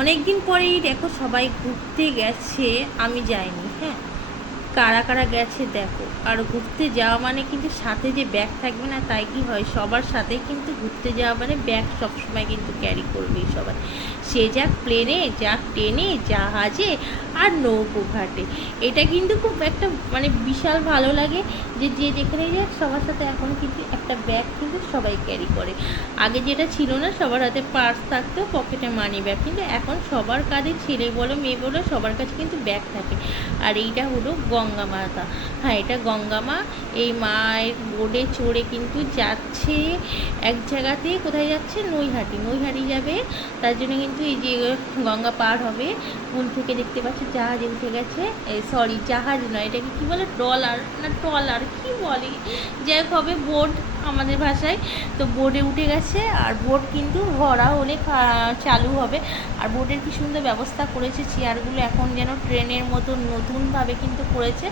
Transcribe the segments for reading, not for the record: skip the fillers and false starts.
অনেক দিন পরেই দেখো সবাই ঘুরতে গেছে, আমি যাইনি। হ্যাঁ, কারা কারা গেছে দেখো। আর ঘুরতে যাওয়া মানে কিন্তু সাথে যে ব্যাগ থাকবে না তাই কি হয়, সবার সাথে কিন্তু ঘুরতে যাওয়া মানে ব্যাগ সবসময় কিন্তু ক্যারি করবেই সবাই। সে যাক প্লেনে, যাক ট্রেনে, জাহাজে, আর নৌকো ঘাটে। এটা কিন্তু খুব একটা মানে বিশাল ভালো লাগে যে যে যেখানে যায় সবার সাথে এখন কিন্তু একটা ব্যাগ কিন্তু সবাই ক্যারি করে। আগে যেটা ছিল না, সবার হাতে পার্স থাকতো, পকেটে মানি ব্যাগ, কিন্তু এখন সবার কাঁধে, ছেলে বলো মেয়ে বলো, সবার কাছে কিন্তু ব্যাগ থাকে। আর এইটা হলো গঙ্গা মাতা। হ্যাঁ, এটা গঙ্গা মা। এই মায়ের বোটে চড়ে কিন্তু যাচ্ছে এক জায়গাতে, কোথায় যাচ্ছে, নৈহাটি। নৈহাটি যাবে, তার জন্য কিন্তু এই যে গঙ্গা পার হবে। পুল থেকে দেখতে পাচ্ছি জাহাজে উঠে গেছে। সরি, জাহাজ নয়, এটাকে কী বলে, ট্রলার না ট্রলার কী বলে, যাই হোক হবে বোট আমাদের ভাষায়। তো বোটে উঠে গেছে, আর বোট কিন্তু ভরা হলে চালু হবে। আর বোটের কি সুন্দর ব্যবস্থা করেছে, চেয়ারগুলো এখন যেন ট্রেনের মতো নতুনভাবে কিন্তু করেছে,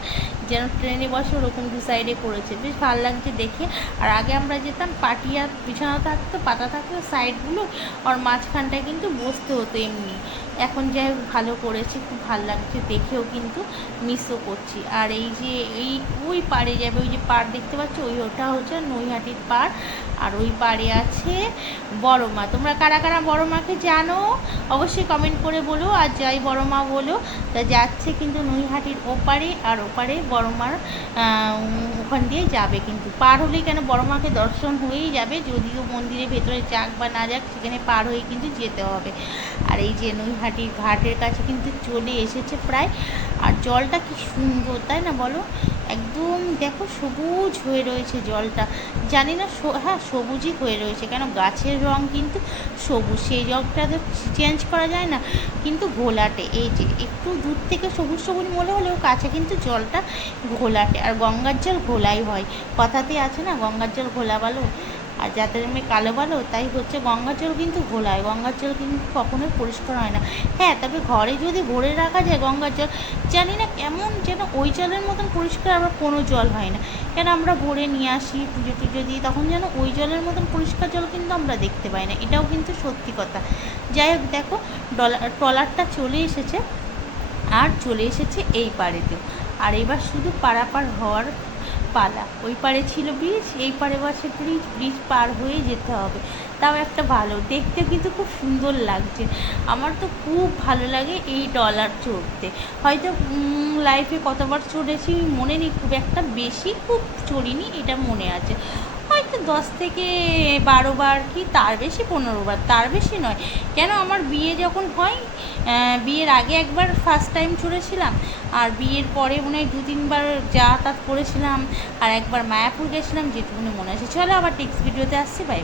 যেন ট্রেনে বসে ওরকম দু সাইডে করেছে, বেশ ভালো লাগছে দেখে। আর আগে আমরা যেতাম পাটিয়া বিছানা থাকতো, পাতা থাকতো সাইডগুলো, আর মাঝখানটায় কিন্তু বসতে হতো এমনি। এখন যাই হোক ভালো করেছে, খুব ভালো লাগছে দেখেও, কিন্তু মিসও করছি। আর এই যে এই ওই পাড়ে যাবে, ওই যে পাড় দেখতে পাচ্ছ, ওটা হচ্ছে নৈহাটির পাড়। আর ওই পাড়ে আছে বড় মা। তোমরা কারা কারা বড় মাকে জানো অবশ্যই কমেন্ট করে বলো, আর যাই বড় মা বলো। তা যাচ্ছে কিন্তু নৈহাটির ওপারে, আর ওপারে বড় মার ওখান দিয়ে যাবে, কিন্তু পার হলেই কেন বড় মাকে দর্শন হয়েই যাবে, যদিও মন্দিরের ভেতরে যাক বা না যাক, সেখানে পার হয়ে কিন্তু যেতে হবে। আর এই যে নৈহাটির ঘাটের কাছে কিন্তু চলে এসেছে প্রায়। আর জলটা কি সুন্দর, তাই না বলো? একদম দেখো সবুজ হয়ে রয়েছে জলটা। জানি না, হ্যাঁ সবুজই হয়ে রয়েছে, কেন গাছের রং কিন্তু সবুজ, সেই রংটা তো চেঞ্জ করা যায় না, কিন্তু ঘোলাটে। এই যে একটু দূর থেকে সবুজ সবুজ মনে হলেও কাছে কিন্তু জলটা ঘোলাটে। আর গঙ্গার জল ঘোলাই হয়, কথাতেই আছে না, গঙ্গার জল ঘোলা ভালো আর যাদের মেয়ে কালো ভালো। তাই হচ্ছে গঙ্গার জল কিন্তু ঘোলায়, গঙ্গার জল কিন্তু কখনোই পরিষ্কার হয় না। হ্যাঁ, তবে ঘরে যদি ভরে রাখা যায় গঙ্গার জল, জানি না কেমন যেন ওই জলের মতন পরিষ্কার আবার কোনো জল হয় না। কেন আমরা ভরে নিয়ে আসি, পুজো টুজো দিই, তখন যেন ওই জলের মতন পরিষ্কার জল কিন্তু আমরা দেখতে পাই না, এটাও কিন্তু সত্যি কথা। যাই হোক দেখো, ট্রলারটা চলে এসেছে, আর চলে এসেছে এই পাড়েতেও। আর এবার শুধু পারাপার হওয়ার পালা। ওই পারে ছিল ব্রিজ, এই পারে বসে ব্রিজ, ব্রিজ পার হয়ে যেতে হবে। তাও একটা ভালো দেখতে, কিন্তু খুব সুন্দর লাগছে। আমার তো খুব ভালো লাগে এই ট্রলার চড়তে। হয়তো লাইফে কতবার চড়েছি মনে নেই, খুব একটা বেশি খুব চড়িনি, এটা মনে আছে হয়তো 10 থেকে 12 বার, কি তার বেশি 15 বার, তার বেশি নয়। কেন আমার বিয়ে যখন হয়, বিয়ের আগে একবার ফার্স্ট টাইম চড়েছিলাম, আর বিয়ের পরে মনে হয় 2-3 বার যাতায়াত করেছিলাম, আর একবার মায়াপুর গেছিলাম, যেটুকুনি মনে আছে। চলো আবার নেক্সট ভিডিওতে আসছি, বাই।